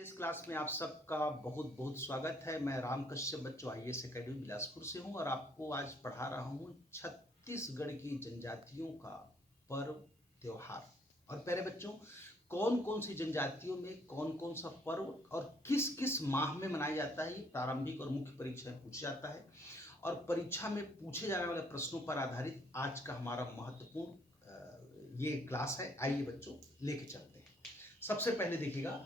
इस क्लास में आप सबका बहुत बहुत स्वागत है। मैं राम कश्यप बच्चों आईएएस एकेडमी बिलासपुर से हूं और आपको आज पढ़ा रहा हूं छत्तीसगढ़ की जनजातियों का पर्व त्योहार। और प्यारे बच्चों, कौन कौन सी जनजातियों में कौन कौन सा पर्व और किस किस माह में मनाया जाता है, ये प्रारंभिक और मुख्य परीक्षा में पूछा जाता है। और परीक्षा में पूछे जाने वाले प्रश्नों पर आधारित आज का हमारा महत्वपूर्ण ये क्लास है। आइए बच्चों लेके चलते हैं। सबसे पहले देखिएगा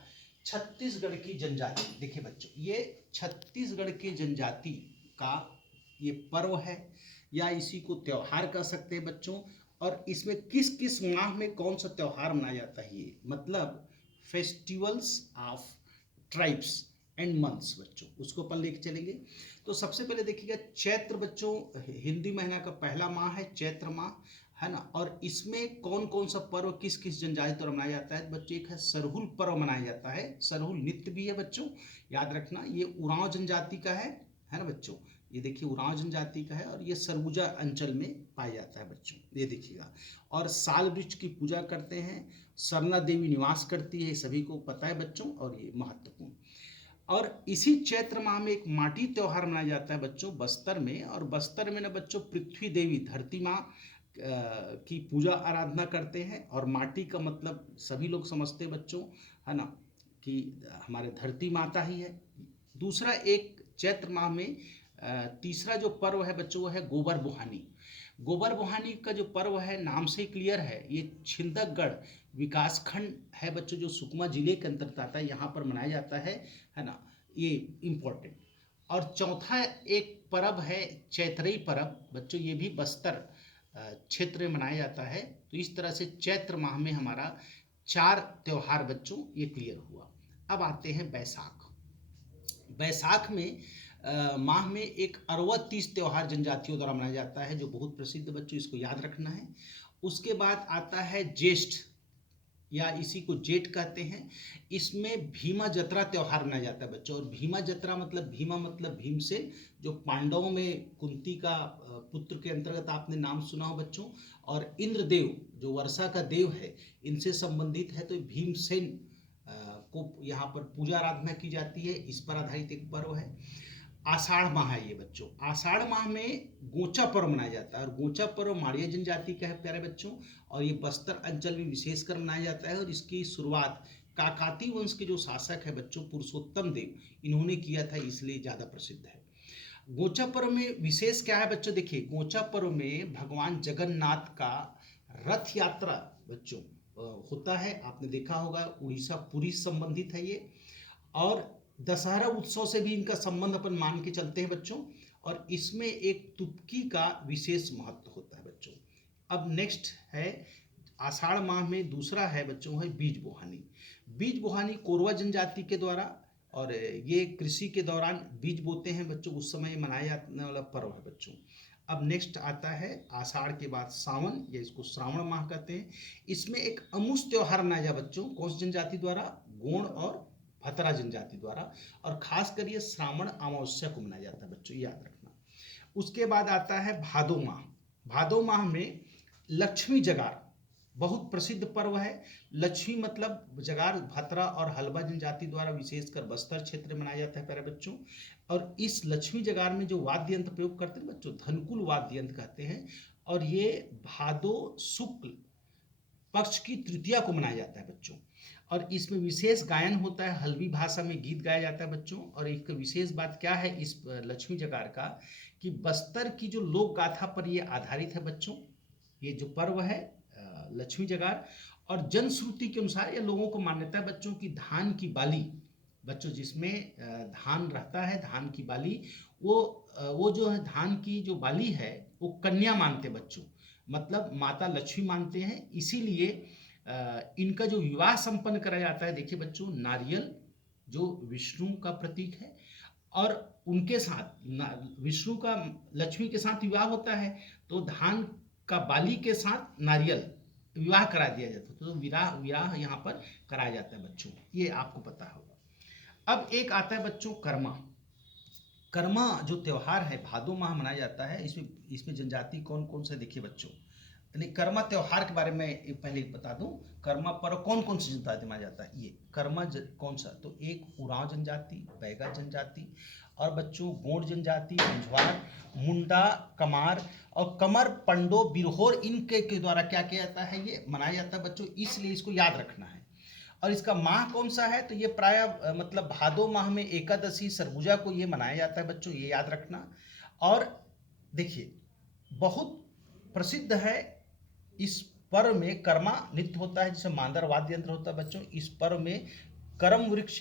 छत्तीसगढ़ की जनजाति। देखिए बच्चों, ये छत्तीसगढ़ की जनजाति का ये पर्व है या इसी को त्योहार कह सकते हैं बच्चों। और इसमें किस किस माह में कौन सा त्योहार मनाया जाता है, ये मतलब festivals of tribes and months बच्चों, उसको अपन लेके चलेंगे। तो सबसे पहले देखिएगा चैत्र बच्चों, हिंदी महीना का पहला माह है चैत्र माह, है ना। और इसमें कौन कौन सा पर्व किस किस जनजाति द्वारा मनाया जाता है बच्चों। एक है सरहुल पर्व मनाया जाता है, सरहुल नृत्य भी है बच्चों, याद रखना। ये उरांव जनजाति का है ना बच्चों। ये देखिए उरांव जनजाति का है और ये सरगुजा अंचल में पाया जाता है बच्चों, ये देखिएगा। और साल वृक्ष की पूजा करते हैं, सरना देवी निवास करती है, सभी को पता है बच्चों, और ये महत्वपूर्ण। और इसी चैत्र माह में एक माटी त्योहार मनाया जाता है बच्चों बस्तर में। और बस्तर में ना बच्चों पृथ्वी देवी धरती माँ की पूजा आराधना करते हैं। और माटी का मतलब सभी लोग समझते हैं बच्चों, है ना, कि हमारे धरती माता ही है। दूसरा एक चैत्र माह में तीसरा जो पर्व है बच्चों वो है गोबर बुहानी। गोबर बुहानी का जो पर्व है नाम से ही क्लियर है, ये छिंदकगढ़ विकासखंड है बच्चों, जो सुकमा जिले के अंतर्गत आता है, यहाँ पर मनाया जाता है ना, ये इम्पोर्टेंट। और चौथा एक पर्व है चैत्रई पर्व बच्चों, ये भी बस्तर क्षेत्र में मनाया जाता है। तो इस तरह से चैत्र माह में हमारा 4 त्योहार बच्चों ये क्लियर हुआ। अब आते हैं बैसाख। बैसाख में माह में एक अरवा तीज त्योहार जनजातियों द्वारा मनाया जाता है, जो बहुत प्रसिद्ध बच्चों, इसको याद रखना है। उसके बाद आता है ज्येष्ठ या इसी को जेठ कहते हैं। इसमें भीमा जत्रा त्योहार मनाया जाता है बच्चों। और भीमा जत्रा मतलब भीमा मतलब भीमसेन, जो पांडवों में कुंती का पुत्र के अंतर्गत आपने नाम सुना हो बच्चों। और इंद्रदेव जो वर्षा का देव है, इनसे संबंधित है, तो भीमसेन को यहाँ पर पूजा आराधना की जाती है। इस पर आधारित एक पर्व है। आषाढ़ माह है ये बच्चों। आषाढ़ माह में गोचा पर्व मनाया जाता है। और गोचा पर्व माड़िया जनजाति का है प्यारे बच्चों, और ये बस्तर अंचल में विशेषकर मनाया जाता है। और इसकी शुरुआत काकाती वंश के जो शासक है बच्चों पुरुषोत्तम देव, इन्होंने किया था, इसलिए ज़्यादा प्रसिद्ध है। गोचा पर्व में विशेष क्या है बच्चों, देखिए गोचा पर्व में भगवान जगन्नाथ का रथ यात्रा बच्चों होता है। आपने देखा होगा, उड़ीसा पुरी से संबंधित है ये। और दशहरा उत्सव से भी इनका संबंध अपन मान के चलते हैं बच्चों। और इसमें एक तुपकी का विशेष महत्व होता है बच्चों। अब नेक्स्ट है आषाढ़ माह में दूसरा है बच्चों है बीज बोहानी। बीज बोहानी कोरवा जनजाति के द्वारा, और ये कृषि के दौरान बीज बोते हैं बच्चों, उस समय मनाया जाने वाला पर्व है बच्चों। अब नेक्स्ट आता है आषाढ़ के बाद सावन, या इसको श्रावण माह कहते हैं। इसमें एक अमुस त्योहार मनाया जाए बच्चों, कौन सी जनजाति द्वारा, गोंड और भतरा जनजाति द्वारा। और खासकर ये श्रावण अमावस्या को मनाया जाता है बच्चों, याद रखना। उसके बाद आता है भादो माह। भादो माह में लक्ष्मी जगार बहुत प्रसिद्ध पर्व है। लक्ष्मी मतलब जगार भतरा और हलबा जनजाति द्वारा विशेषकर बस्तर क्षेत्र में मनाया जाता है प्यारे बच्चों। और इस लक्ष्मी जगार में जो वाद्य यंत्र प्रयोग करते हैं बच्चों, धनकुल वाद्य यंत्र कहते हैं। और ये भादो शुक्ल पक्ष की तृतीया को मनाया जाता है बच्चों। और इसमें विशेष गायन होता है, हल्बी भाषा में गीत गाया जाता है बच्चों। और एक विशेष बात क्या है इस लक्ष्मी जगार का, कि बस्तर की जो लोक गाथा पर ये आधारित है बच्चों, ये जो पर्व है लक्ष्मी जगार। और जनश्रुति के अनुसार ये लोगों को मान्यता है बच्चों की धान की बाली बच्चों, जिसमें धान रहता है, धान की बाली, वो जो है धान की जो बाली है वो कन्या मानते बच्चों, मतलब माता लक्ष्मी मानते हैं। इसीलिए इनका जो विवाह संपन्न कराया जाता है, देखिए बच्चों, नारियल जो विष्णु का प्रतीक है, और उनके साथ विष्णु का लक्ष्मी के साथ विवाह होता है, तो धान का बाली के साथ नारियल विवाह करा दिया जाता है। तो विवाह विवाह यहाँ पर कराया जाता है बच्चों, ये आपको पता होगा। अब एक आता है बच्चों कर्मा। कर्मा जो त्यौहार है भादो माह मनाया जाता है। इसमें इसमें जनजाति कौन कौन से देखिए बच्चों, यानी कर्मा त्योहार के बारे में पहले बता दूं। कर्मा पर्व कौन कौन सी जनजाति माना जाता है? ये कर्मा कौन सा? तो एक उरांव जनजाति, बैगा जनजाति और बच्चों गोंड जनजाति, मंझवार, मुंडा, कमार और कमर, पंडो, बिरहोर, इनके के द्वारा क्या किया जाता है? ये मनाया जाता है बच्चों, इसलिए इसको याद रखना है। और इसका माह कौन सा है? तो ये प्राय मतलब भादो माह में एकादशी सरगुजा को ये मनाया जाता है बच्चों, ये याद रखना। और देखिए बहुत प्रसिद्ध है इस पर्व में कर्मा नृत्य होता है, जिसे मांदर वाद्य यंत्र होता है बच्चों। इस पर्व में करम वृक्ष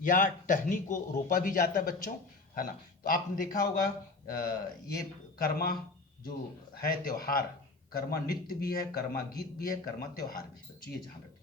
या टहनी को रोपा भी जाता है बच्चों, है ना। तो आपने देखा होगा ये कर्मा जो है त्योहार, कर्मा नृत्य भी है, कर्मा गीत भी है, कर्मा त्योहार भी है बच्चों, ये ध्यान रखिएगा।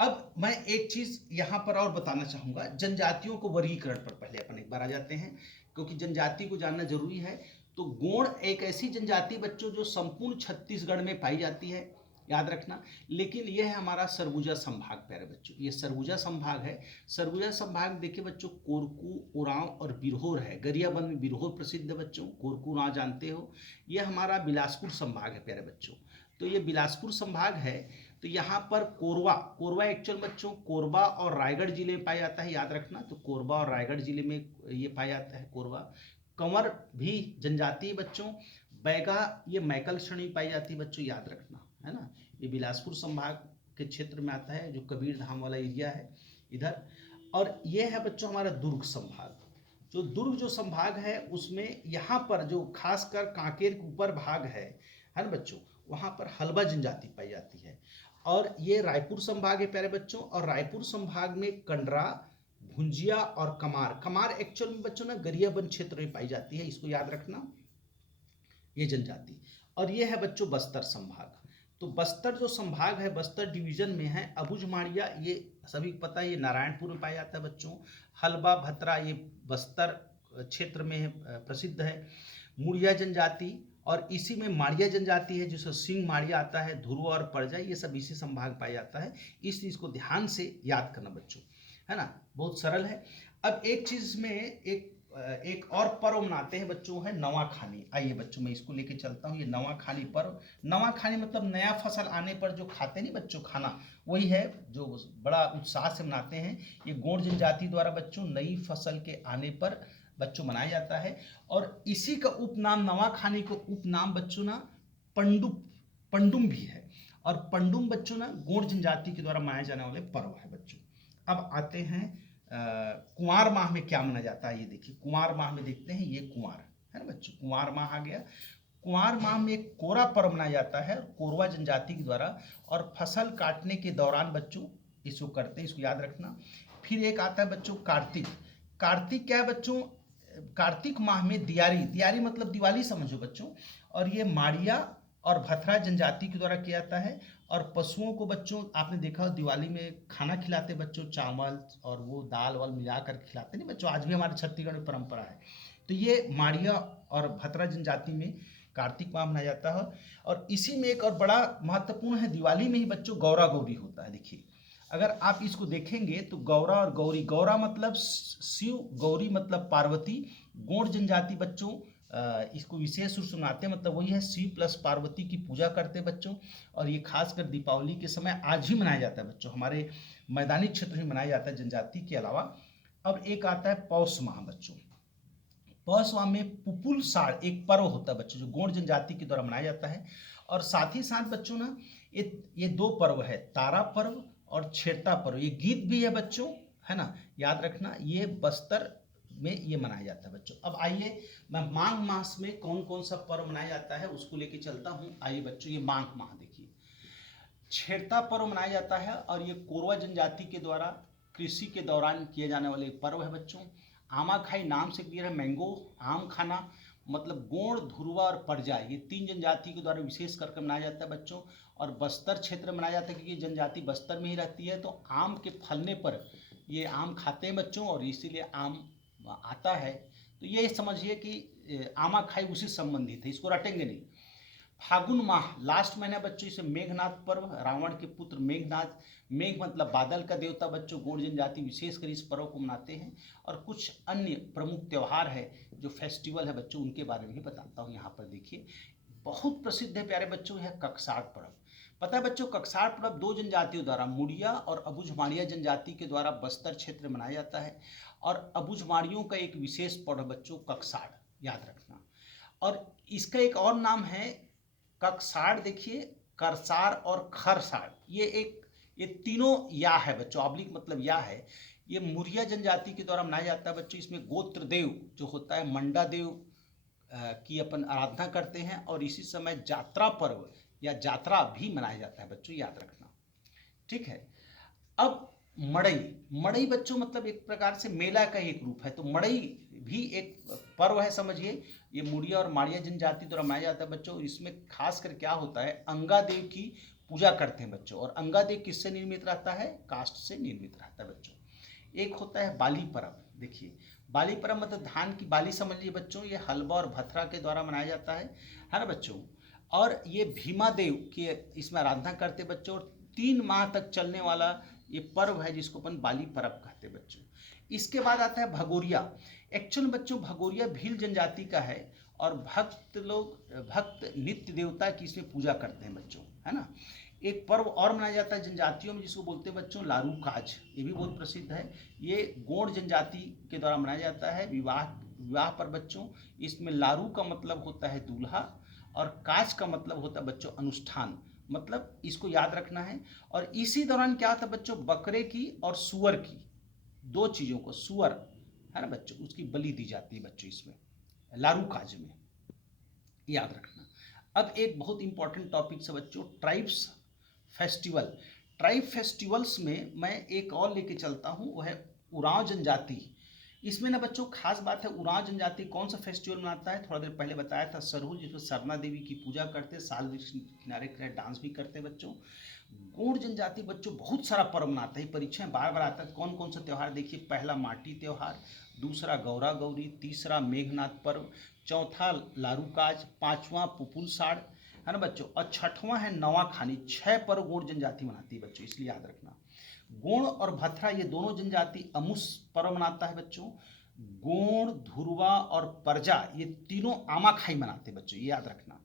अब मैं एक चीज यहाँ पर और बताना चाहूंगा, जनजातियों को वर्गीकरण पर पहले अपन एक बार आ जाते हैं, क्योंकि जनजाति को जानना जरूरी है। तो गोंड एक ऐसी जनजाति बच्चों जो संपूर्ण छत्तीसगढ़ में पाई जाती है, याद रखना। लेकिन यह है हमारा सरगुजा संभाग प्यारे बच्चों, ये सरगुजा संभाग है। सरगुजा संभाग देखिए बच्चों, कोरकू, उरांव और बिरहोर है। गरियाबंद में बिरहोर प्रसिद्ध है बच्चों, कोरकू उरांव जानते हो। यह हमारा बिलासपुर संभाग है प्यारे बच्चों। तो ये बिलासपुर संभाग है। तो यहाँ पर कोरवा, कोरवा एक्चुअल बच्चों कोरबा और रायगढ़ जिले में पाया जाता है, याद रखना। तो कोरबा और रायगढ़ जिले में ये पाया जाता है कोरवा। कंवर भी जनजाति बच्चों। बैगा ये मैकल श्रेणी पाई जाती है बच्चों, याद रखना, है ना। ये बिलासपुर संभाग के क्षेत्र में आता है, जो कबीर धाम वाला एरिया है इधर। और ये है बच्चों हमारा दुर्ग संभाग। जो दुर्ग जो संभाग है उसमें यहाँ पर जो खासकर कांकेर के ऊपर भाग है ना बच्चों, वहाँ पर हलबा जनजाति पाई जाती है। और ये रायपुर संभाग है प्यारे बच्चों, और रायपुर संभाग में कंडरा, भुंजिया और कमार, कमार एक्चुअल में बच्चों ना गरियाबंद क्षेत्र में पाई जाती है, इसको याद रखना, ये जनजाति। और ये है बच्चों बस्तर संभाग। तो बस्तर जो संभाग है, बस्तर डिवीजन में है। अबुझमाड़िया ये सभी को पता है, ये नारायणपुर में पाया जाता है बच्चों। हलबा भतरा ये बस्तर क्षेत्र में प्रसिद्ध है। मुड़िया जनजाति, और इसी में माड़िया जनजाति है, जिससे सिंह माड़िया आता है, ध्रुव और परजा, ये सब इसी संभाग पाया जाता है। इस चीज को ध्यान से याद करना बच्चों, है ना, बहुत सरल है। अब एक चीज में एक और पर्व मनाते हैं बच्चों, है नवाखानी। आइए बच्चों मैं इसको लेके चलता हूँ, ये नवाखानी पर्व। नवाखानी मतलब नया फसल आने पर जो खाते नहीं बच्चों खाना, वही है जो बड़ा उत्साह से मनाते हैं। ये गोंड जनजाति द्वारा बच्चों नई फसल के आने पर बच्चों मनाया जाता है। और इसी का उपनाम, नवाखानी को उपनाम बच्चों ना पंडुम भी है। और पंडुम बच्चों ना गोंड जनजाति के द्वारा मनाए जाने वाले पर्व है बच्चों। अब आते हैं कुंवार माह में क्या मनाया जाता है, ये देखिए कुंवार माह में देखते हैं, ये कुंवार है ना बच्चों, कुंवार माह आ गया। कुंवार माह में एक कोरा पर्व मनाया जाता है कोरवा जनजाति के द्वारा, और फसल काटने के दौरान बच्चों इसको करते हैं, इसको याद रखना। फिर एक आता है बच्चों कार्तिक। कार्तिक क्या है बच्चों? कार्तिक माह में दियारी, दियारी मतलब दिवाली समझो बच्चों, और ये माड़िया और भथरा जनजाति के द्वारा किया जाता है। और पशुओं को बच्चों आपने देखा दिवाली में खाना खिलाते बच्चों, चावल और वो दाल वाल मिला कर खिलाते नहीं बच्चों, आज भी हमारे छत्तीसगढ़ में परंपरा है। तो ये माड़िया और भतरा जनजाति में कार्तिक माह मनाया जाता है। और इसी में एक और बड़ा महत्वपूर्ण है, दिवाली में ही बच्चों गौरा गौरी होता है। देखिए अगर आप इसको देखेंगे तो गौरा और गौरी, गौरा मतलब शिव, गौरी मतलब पार्वती। गोंड जनजाति बच्चों इसको विशेष रूप से मनाते हैं, मतलब वही है शिव प्लस पार्वती की पूजा करते हैं बच्चों। और ये खासकर दीपावली के समय आज भी मनाया जाता है बच्चों, हमारे मैदानी क्षेत्र में मनाया जाता है जनजाति के अलावा। अब एक आता है पौष माह बच्चों। पौष माह में पुपुल साड़ एक पर्व होता है बच्चों, जो गोंड जनजाति के द्वारा मनाया जाता है। और साथ ही साथ बच्चों ना ये दो पर्व है, तारा पर्व और छेरता पर्व। ये गीत भी है बच्चों, है ना, याद रखना। ये बस्तर में ये मनाया जाता है बच्चों। अब आइए मैं माघ मास में कौन कौन सा पर्व मनाया जाता है उसको लेके चलता हूँ। आइए बच्चों, ये माघ माह देखिए, छेरता पर्व मनाया जाता है, और ये कोरवा जनजाति के द्वारा कृषि के दौरान किए जाने वाले पर्व है बच्चों। आमा खाई नाम से क्लियर है, मैंगो आम खाना, मतलब गोंड, धुरवा और परजा, ये तीन जनजाति के द्वारा विशेष करके मनाया जाता है बच्चों। और बस्तर क्षेत्र में मनाया जाता है क्योंकि जनजाति बस्तर में ही रहती है, तो आम के फलने पर ये आम खाते हैं बच्चों, और इसीलिए आम आता है। तो ये समझिए कि आमा खाई उसी संबंधित है, इसको रटेंगे नहीं। फागुन माह लास्ट महीना बच्चों, इसे मेघनाथ पर्व, रावण के पुत्र मेघनाथ, मेघ मतलब बादल का देवता बच्चों, गोंड जनजाति विशेषकर इस पर्व को मनाते हैं। और कुछ अन्य प्रमुख त्यौहार है जो फेस्टिवल है बच्चों, उनके बारे में भी बताता हूँ। यहाँ पर देखिए बहुत प्रसिद्ध है प्यारे बच्चों, है ककसाड़ पर्व। पता है बच्चों, ककसाड़ पर्व दो जनजातियों द्वारा, मुड़िया और अबुझमाड़िया जनजाति के द्वारा बस्तर क्षेत्र में मनाया जाता है। और अबुझमाड़ियों का एक विशेष पर्व बच्चों ककसाड़, याद रखना। और इसका एक और नाम है ककसाड़, देखिए करसार और खरसाड़, ये तीनों या है बच्चों, ऑब्लिक मतलब या है। ये मुरिया जनजाति के द्वारा मनाया जाता है बच्चों। इसमें गोत्र देव जो होता है मंडा देव की अपन आराधना करते हैं, और इसी समय जात्रा पर्व या जात्रा भी मनाया जाता है बच्चों, याद रखना। ठीक है। अब मड़ई, मड़ई बच्चों मतलब एक प्रकार से मेला का एक रूप है, तो मड़ई भी एक पर्व है, समझिए। ये मुड़िया और माड़िया जनजाति द्वारा मनाया जाता है बच्चों। इसमें खासकर क्या होता है, अंगा देव की पूजा करते हैं बच्चों। और अंगा देव किससे निर्मित रहता है, काष्ठ से निर्मित रहता है बच्चों। एक होता है बाली पर्व, देखिए बाली पर्व मतलब धान की बाली समझिए बच्चों, ये हलवा और भथरा के द्वारा मनाया जाता है ना बच्चों। और ये भीमा देव की इसमें आराधना करते बच्चों, और 3 माह तक चलने वाला ये पर्व है जिसको अपन बाली पर्व कहते हैं बच्चों। इसके बाद आता है भगोरिया। एक्चुअल बच्चों भगोरिया भील जनजाति का है, और भक्त नित्य देवता की इसमें पूजा करते हैं बच्चों, है ना। एक पर्व और मनाया जाता है जनजातियों में जिसको बोलते हैं बच्चों लारू काज, ये भी बहुत प्रसिद्ध है। ये गोंड जनजाति के द्वारा मनाया जाता है विवाह पर बच्चों। इसमें लारू का मतलब होता है दूल्हा, और काज का मतलब होता है बच्चों अनुष्ठान, मतलब इसको याद रखना है। और इसी दौरान क्या होता है बच्चों, बकरे की और सुअर की, दो चीज़ों को, सुअर है ना बच्चों, उसकी बलि दी जाती है बच्चों इसमें लारू काज में, याद रखना। अब एक बहुत इंपॉर्टेंट टॉपिक है बच्चों, ट्राइब्स फेस्टिवल। ट्राइब फेस्टिवल्स में मैं एक और लेके चलता हूँ, वो है उरांव जनजाति। इसमें ना बच्चों खास बात है, उरांव जनजाति कौन सा फेस्टिवल मनाता है, थोड़ा देर पहले बताया था सरहुल, जिसमें सरना देवी की पूजा करते हैं, साल किनारे किनारे डांस भी करते हैं बच्चों। गोंड जनजाति बच्चों बहुत सारा पर्व मनाते हैं, परीक्षा में बार बार आता है। कौन कौन सा त्यौहार, देखिए पहला माटी त्यौहार, दूसरा गौरा गौरी, तीसरा मेघनाथ पर्व, चौथा लारूकाज, पांचवा पुपुल साड़, है ना बच्चों, और छठवां है नवाखानी। 6 पर्व गोंड जनजाति मनाती है बच्चों, इसलिए याद रखना। गोंड और भथरा ये दोनों जनजाति अमुस पर्व मनाता है बच्चों। गोंड, धुरवा और परजा ये तीनों आमाखाई मनाते हैं बच्चों, ये याद रखना।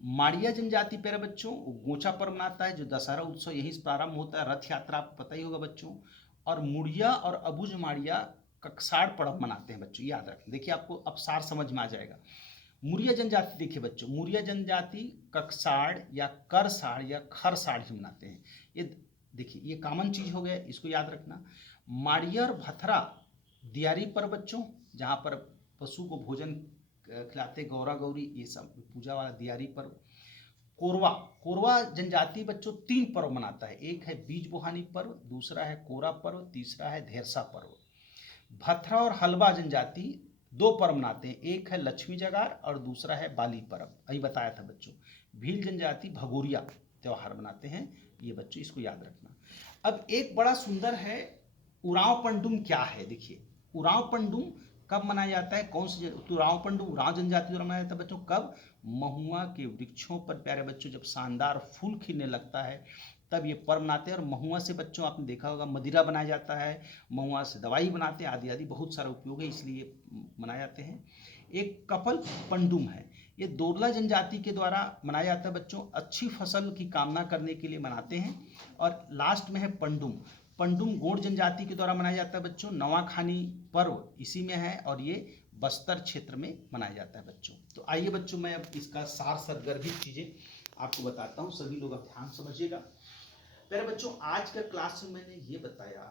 माड़िया जनजाति प्यारे बच्चों गोचा पर्व मनाता है, जो दशहरा उत्सव यहीं से प्रारंभ होता है, रथ यात्रा आपको पता ही होगा बच्चों। और मुड़िया और अबुझ माड़िया ककसाड़ पर्व मनाते हैं बच्चों, याद रखें। देखिए आपको अब सार समझ में आ जाएगा। मुरिया जनजाति देखिए बच्चों, मुरिया जनजाति ककसाड़ या करसाड़ या खरसाड़ ही मनाते हैं। ये देखिए ये कॉमन चीज हो गया, इसको याद रखना। माड़िया और भथरा दियारी पर बच्चों, जहाँ पर पशु को भोजन खिलाते, गौरा गौरी ये सब पूजा वाला दियारी पर्व। कोरवा, कोरवा जनजाति बच्चों 3 पर्व मनाता है, एक है बीज बोहानी पर्व, दूसरा है कोरा पर्व, तीसरा है धेरसा पर्व। भथरा और हलवा जनजाति 2 पर्व मनाते हैं, एक है लक्ष्मी जगार और दूसरा है बाली पर्व, अभी बताया था बच्चों। भील जनजाति भगोरिया त्यौहार मनाते हैं, ये बच्चों इसको याद रखना। अब एक बड़ा सुंदर है उरांव पंडुम, क्या है देखिए। उरांव पंडुम कब मनाया जाता है, कौन सी उरांव पंडुम उरांव जनजाति द्वारा मनाया जाता है बच्चों, कब, महुआ के वृक्षों पर प्यारे बच्चों जब शानदार फूल खिलने लगता है तब ये पर्व मनाते हैं। और महुआ से बच्चों आपने देखा होगा मदिरा बनाया जाता है, महुआ से दवाई बनाते हैं, आदि आदि बहुत सारा उपयोग है, इसलिए मनाए जाते हैं। एक कपल पंडुम है, ये दोरला जनजाति के द्वारा मनाया जाता है बच्चों, अच्छी फसल की कामना करने के लिए मनाते हैं। और लास्ट में है पंडुम, पंडुम गोंड जनजाति के द्वारा मनाया जाता है बच्चों। नवाखानी पर्व इसी में है, और ये बस्तर क्षेत्र में मनाया जाता है बच्चों। तो आइए बच्चों मैं अब इसका सार सरगर्भित चीज़ें आपको बताता हूँ, सभी लोग अब ध्यान समझिएगा। पहले बच्चों आज का क्लास में मैंने ये बताया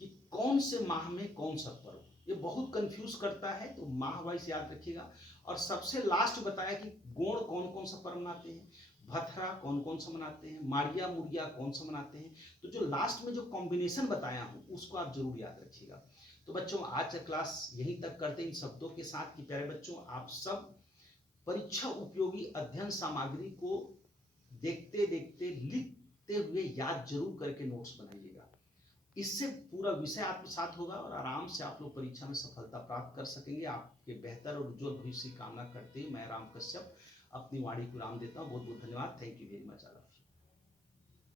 कि कौन से माह में कौन सा पर्व, ये बहुत कंफ्यूज करता है, तो माह वाइज याद रखिएगा। और सबसे लास्ट बताया कि गोंड कौन कौन सा पर्व मनाते हैं, भथरा कौन कौन सा मनाते हैं, माड़िया मुड़िया कौन सा मनाते हैं। तो जो लास्ट में जो कॉम्बिनेशन बताया हूँ उसको आप जरूर याद रखिएगा। तो बच्चों आज का क्लास यहीं तक करते हैं इन शब्दों के साथ कि प्यारे बच्चों आप सब परीक्षा उपयोगी अध्ययन सामग्री को देखते देखते लिखते हुए याद जरूर करके नोट्स बनाइएगा। इससे पूरा विषय आत्मसात होगा और आराम से आप लोग परीक्षा में सफलता प्राप्त कर सकेंगे। आपके बेहतर और उज्जवल भविष्य की कामना करते हुए मैं राम कश्यप अपनी वाणी को राम देता हूँ। बहुत बहुत धन्यवाद। Thank you very much.